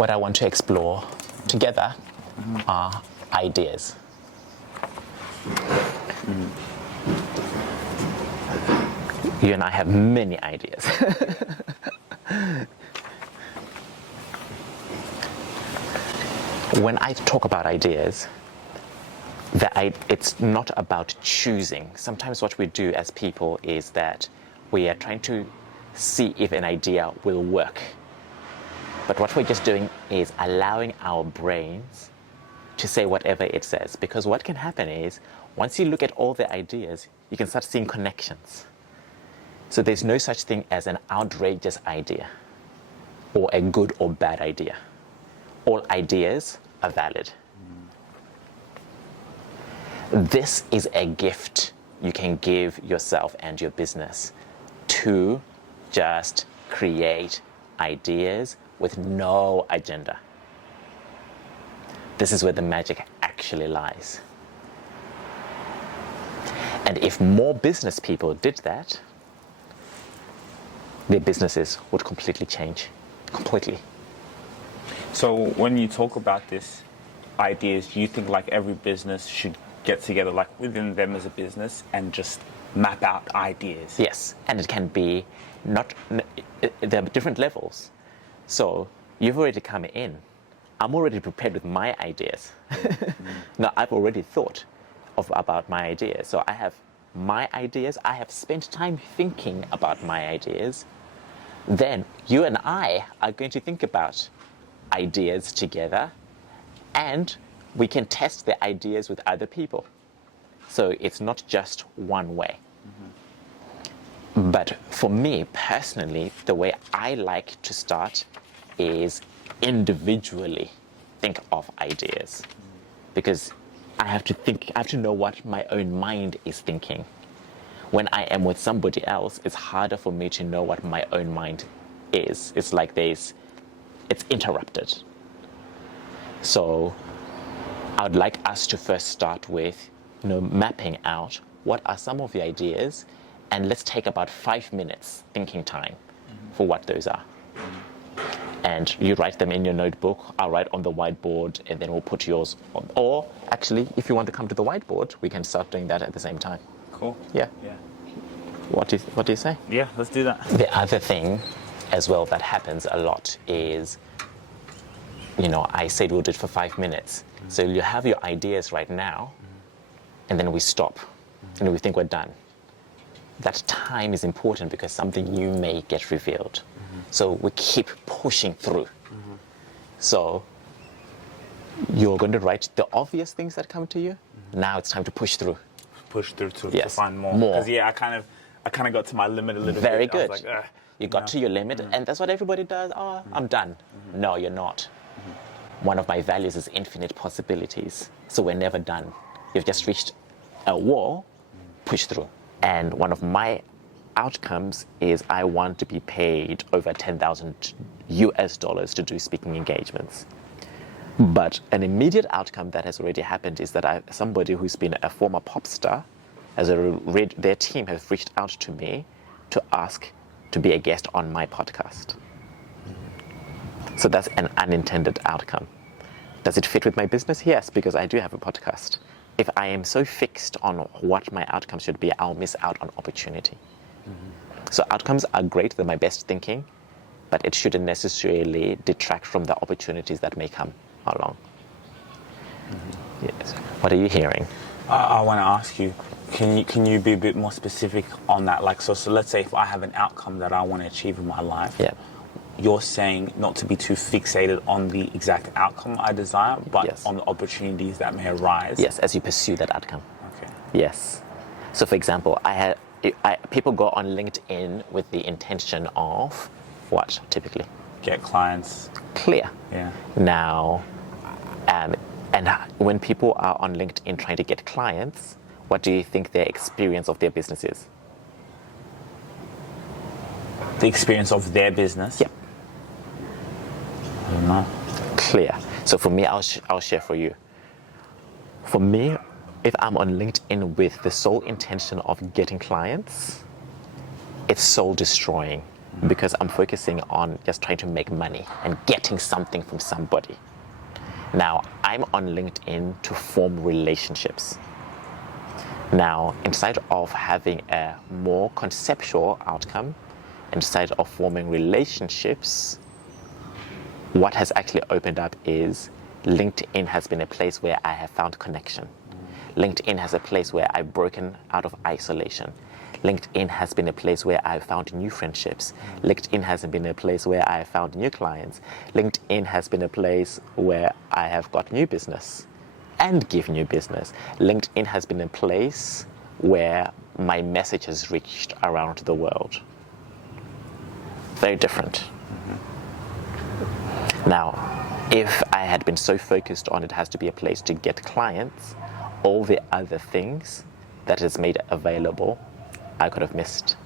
What I want to explore together are ideas. You and I have many ideas. When I talk about ideas, it's not about choosing. Sometimes what we do as people is that we are trying to see if an idea will work. But what we're just doing is allowing our brains to say whatever it says. Because what can happen is, once you look at all the ideas, you can start seeing connections. So there's no such thing as an outrageous idea or a good or bad idea. All ideas are valid. This is a gift you can give yourself and your business, to just create ideas with no agenda. This is where the magic actually lies. And if more business people did that, their businesses would completely change. Completely. So when you talk about this ideas, you think like every business should get together like within them as a business and just map out ideas? Yes, and it can be there are different levels. So you've already come in. I'm already prepared with my ideas. Now I've already thought about my ideas. So I have my ideas. I have spent time thinking about my ideas. Then you and I are going to think about ideas together, and we can test the ideas with other people. So it's not just one way. But for me personally, the way I like to start is individually think of ideas, because I have to know what my own mind is thinking. When I am with somebody else, it's harder for me to know what my own mind is. It's like it's interrupted. So I would like us to first start with, mapping out what are some of the ideas, and let's take about 5 minutes thinking time for what those are. And you write them in your notebook, I'll write on the whiteboard, and then we'll put yours on. Or actually, if you want to come to the whiteboard, we can start doing that at the same time. Cool. Yeah. What do you say? Yeah, let's do that. The other thing as well that happens a lot is, I said we'll do it for 5 minutes. So you have your ideas right now, and then we stop, and we think we're done. That time is important because something new may get revealed. So we keep pushing through. So you're going to write the obvious things that come to you. Now it's time to push through. Push through to find more. Because I kind of got to my limit a little bit. Very good. I was like, you got to your limit, and that's what everybody does. Oh, I'm done. No, you're not. One of my values is infinite possibilities. So we're never done. You've just reached a wall, push through. And one of my outcomes is I want to be paid over $10,000 US to do speaking engagements. But an immediate outcome that has already happened is that somebody who's been a former pop star, their team has reached out to me to ask to be a guest on my podcast. So that's an unintended outcome. Does it fit with my business? Yes, because I do have a podcast. If I am so fixed on what my outcome should be, I'll miss out on opportunity. So outcomes are great, they're my best thinking, but it shouldn't necessarily detract from the opportunities that may come along. Yes. What are you hearing? I want to ask you, can you be a bit more specific on that? Like, so let's say if I have an outcome that I want to achieve in my life, you're saying not to be too fixated on the exact outcome I desire, but on the opportunities that may arise. Yes, as you pursue that outcome. Okay. Yes. So for example, people go on LinkedIn with the intention of what, typically? Get clients. Clear. Yeah. Now, and when people are on LinkedIn trying to get clients, what do you think their experience of their business is? The experience of their business? Yeah. I don't know. Clear. So for me, I'll share for you. For me, if I'm on LinkedIn with the sole intention of getting clients, it's soul destroying, because I'm focusing on just trying to make money and getting something from somebody. Now, I'm on LinkedIn to form relationships. Now, instead of having a more conceptual outcome, instead of forming relationships, what has actually opened up is LinkedIn has been a place where I have found connection. LinkedIn has a place where I've broken out of isolation. LinkedIn has been a place where I've found new friendships. LinkedIn has been a place where I have found new clients. LinkedIn has been a place where I have got new business and give new business. LinkedIn has been a place where my message has reached around the world. Very different. Now, if I had been so focused on it has to be a place to get clients, all the other things that is made available, I could have missed.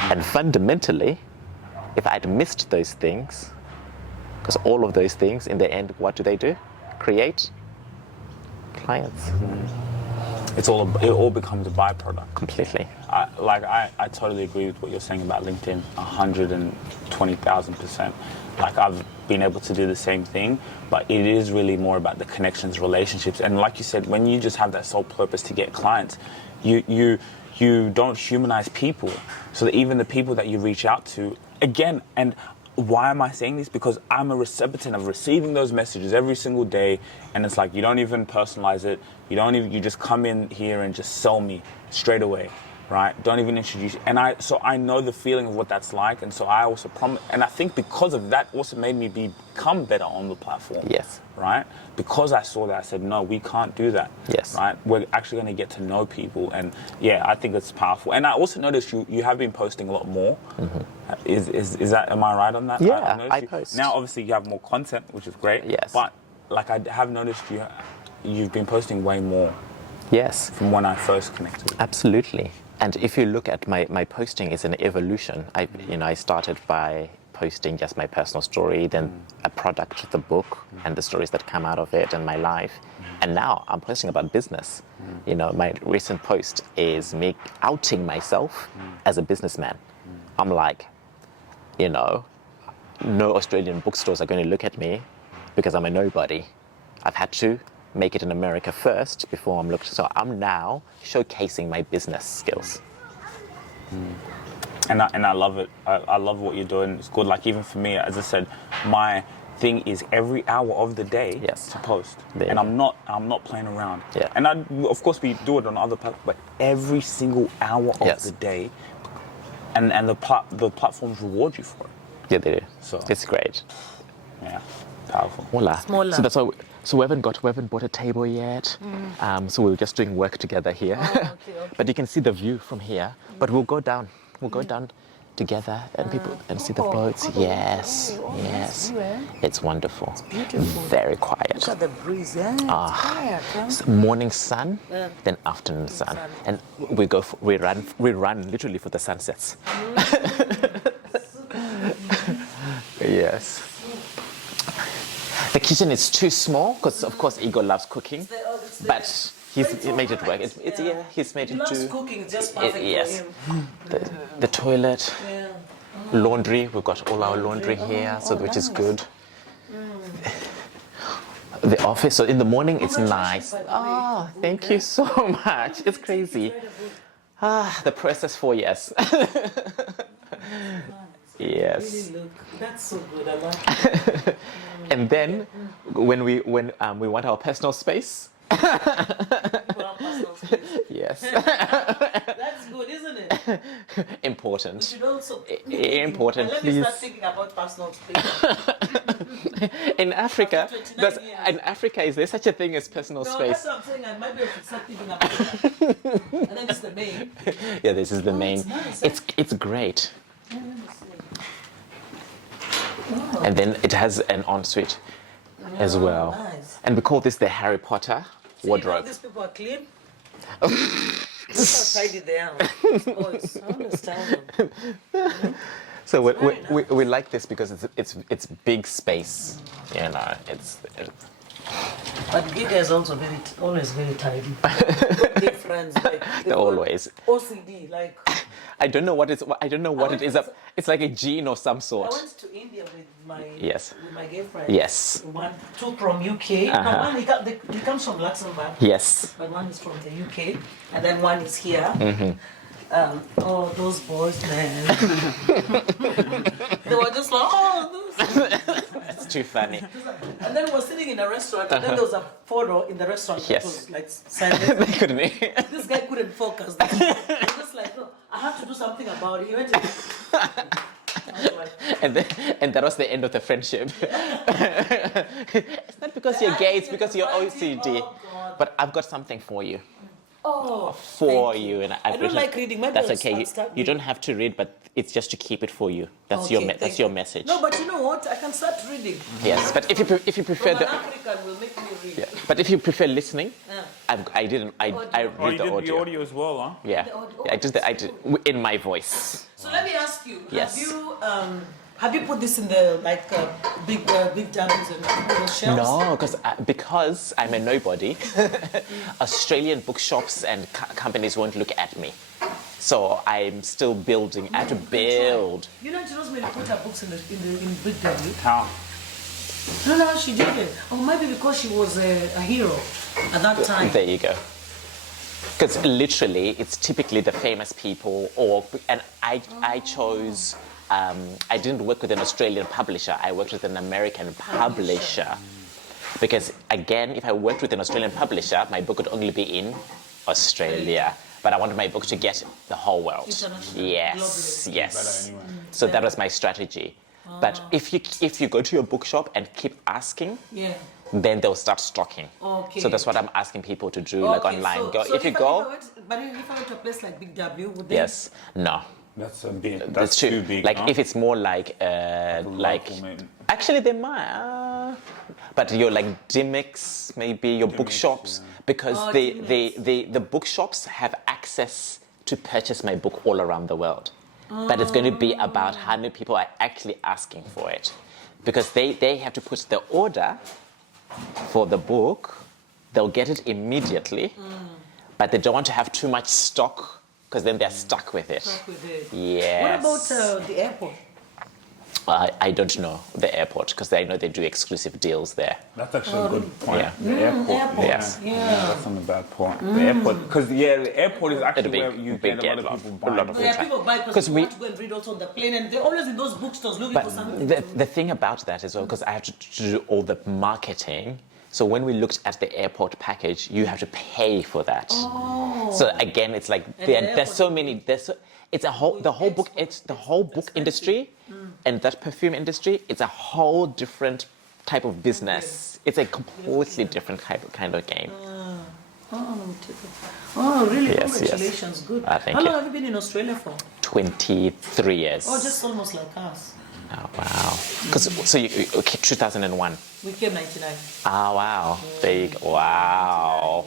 And fundamentally, if I'd missed those things, because all of those things in the end, what do? Create clients. It all becomes a byproduct. Completely. I totally agree with what you're saying about LinkedIn, 120,000%. Like, I've been able to do the same thing, but it is really more about the connections, relationships. And like you said, when you just have that sole purpose to get clients, you don't humanize people. So that even the people that you reach out to, again, and why am I saying this? Because I'm a recipient of receiving those messages every single day, and it's like, you don't even personalize it. You just come in here and just sell me straight away, right? Don't even introduce. And so I know the feeling of what that's like, and so I also promise. And I think because of that, also made me become better on the platform. Yes. Right? Because I saw that, I said, no, we can't do that. Yes. Right? We're actually going to get to know people, and yeah, I think it's powerful. And I also noticed you have been posting a lot more. Mm-hmm. Is that? Am I right on that? Yeah, I post. Now, obviously, you have more content, which is great. Yes. But like, I have noticed you've been posting way more. Yes. From when I first connected. Absolutely. And if you look at my posting, is an evolution. I started by posting just my personal story, then a product, the book, and the stories that come out of it and my life. And now I'm posting about business. My recent post is me outing myself as a businessman. I'm like, no Australian bookstores are going to look at me because I'm a nobody. I've had to make it in America first before I'm looked. So I'm now showcasing my business skills. And I love it. I love what you're doing. It's good. Like, even for me, as I said, my thing is every hour of the day to post. And I'm not playing around. Yeah. And of course we do it on other platforms, but every single hour of the day, and the platforms reward you for it. Yeah, they do. So it's great. Yeah, powerful. Voila. Smaller. So that's why. So we haven't bought a table yet. So we're just doing work together here. Oh, okay. But you can see the view from here. But we'll go down. We'll go down together and people and see the boats. Yes, yes. It's wonderful. It's beautiful. Very quiet. Look at the breeze. Yeah, it's quiet. Huh? Morning sun, then afternoon sun, and we run literally for the sunsets. Yes. The kitchen is too small because, of course, Igor loves cooking, but he's made it work. He's made it do. Loves cooking, just perfect yes. for him. The toilet, Yeah. laundry. We've got all our laundry here, which is good. The office. So in the morning, it's nice. Oh, thank you so much. It's crazy. The process 4 years. Yes. Really look, that's so good. I like it. And then when we want our personal space. Personal space. Yes. That's good, isn't it? Important. We should also Important, let please. me start thinking about personal space. In Africa, is there such a thing as personal No, space? that's what I'm saying. I might be able to start thinking about that. And then it's the main. Yeah, this is the main. It's nice, It's great. Let me see. And then it has an ensuite as well. Nice. And we call this the Harry Potter wardrobe. These people are clean. Look how tidy they are. Oh, I understand them. So we like this because it's big space. It's But Giga is also always very tidy. Big friends, like They're always. OCD, like. I don't know what it is. It's like a gene of some I sort. went to India with my gay friend. Yes. Two from UK. No, one he comes from Luxembourg. Yes. But one is from the UK, and then one is here. Those boys, man. They were just like, It's too funny. And then we were sitting in a restaurant, and then there was a photo in the restaurant that was like silent. They couldn't. This guy couldn't focus. He was just like, no, I have to do something about it. He went and that was the end of the friendship. It's not because you're gay, it's because you're OCD. But I've got something for you. For you, and I don't like reading. Maybe that's I'll okay. start You don't have to read, but it's just to keep it for you. That's your message. No, but you know what? I can start reading. Yes, but if you prefer From an African will make me read. yeah. But if you prefer listening, I read the the audio. audio as well, huh? Yeah, I did in my voice. So let me ask you. Yes. Have you put this in the big dummies and shelves? No, because I'm a nobody. Australian bookshops and companies won't look at me. So I'm still building. I have to build. You know, Rosemary put her books in big dummy. How? No, she did it. Or maybe because she was a hero at that time. There you go. Because literally, it's typically the famous people, and I chose. I didn't work with an Australian publisher. I worked with an American publisher. Because again, if I worked with an Australian publisher, my book would only be in Australia. But I wanted my book to get the whole world. Yes. Anyway. So that was my strategy. But if you go to your bookshop and keep asking, then they'll start stocking. Okay. So that's what I'm asking people to do, like online. So if I went to a place like Big W, would they? Yes. No. That's a bit. That's too big. Like huh? if it's more like actually they might, but your like Dimmicks, maybe your bookshops, because the bookshops have access to purchase my book all around the world. But it's going to be about how many people are actually asking for it, because they have to put the order for the book. They'll get it immediately, but they don't want to have too much stock. Because then they're stuck with it. Yes. What about the airport? I don't know the airport because I know they do exclusive deals there. That's actually a good point. Yeah. The airport. Yes. That's not a bad point. The airport, because the airport is actually where you get a lot of people buying. People buy because we want to go and read also on the plane, and they're always in those bookstores looking for something. The thing about that as well, because I have to do all the marketing. So when we looked at the airport package, you have to pay for that. So again, it's like there's so many. It's the whole book industry, and that perfume industry. It's a whole different type of business. It's a completely different kind of game. Really? Yes, Congratulations, yes. good. Thank How long you. have you been in Australia for? 23 years. Just almost like us. Oh wow! So you 2001. We came 99. Wow! There you go. Wow!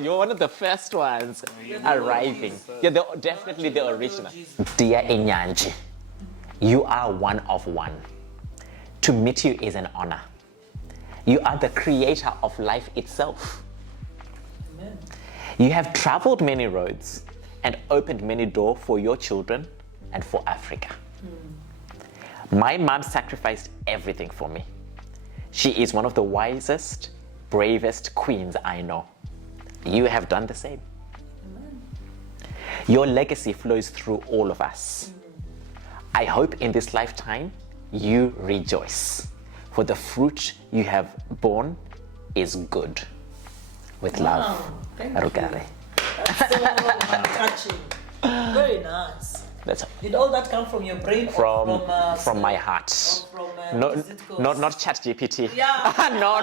You're one of the first ones arriving. You're definitely the original. Dear Enyang, you are one of one. To meet you is an honor. You are the creator of life itself. Amen. You have traveled many roads and opened many doors for your children and for Africa. My mom sacrificed everything for me. She is one of the wisest, bravest queens I know. You have done the same. Amen. Your legacy flows through all of us. I hope in this lifetime you rejoice, for the fruit you have borne is good. With love, Rugare. That's so touching. Very nice. Did all that come from your brain or from my heart? Or from, not ChatGPT. Yeah. No.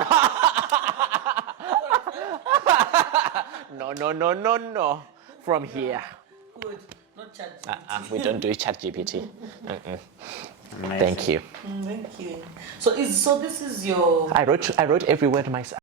From here. Good. Not ChatGPT. We don't do ChatGPT. Thank you. Thank you. So this is your. I wrote every word myself.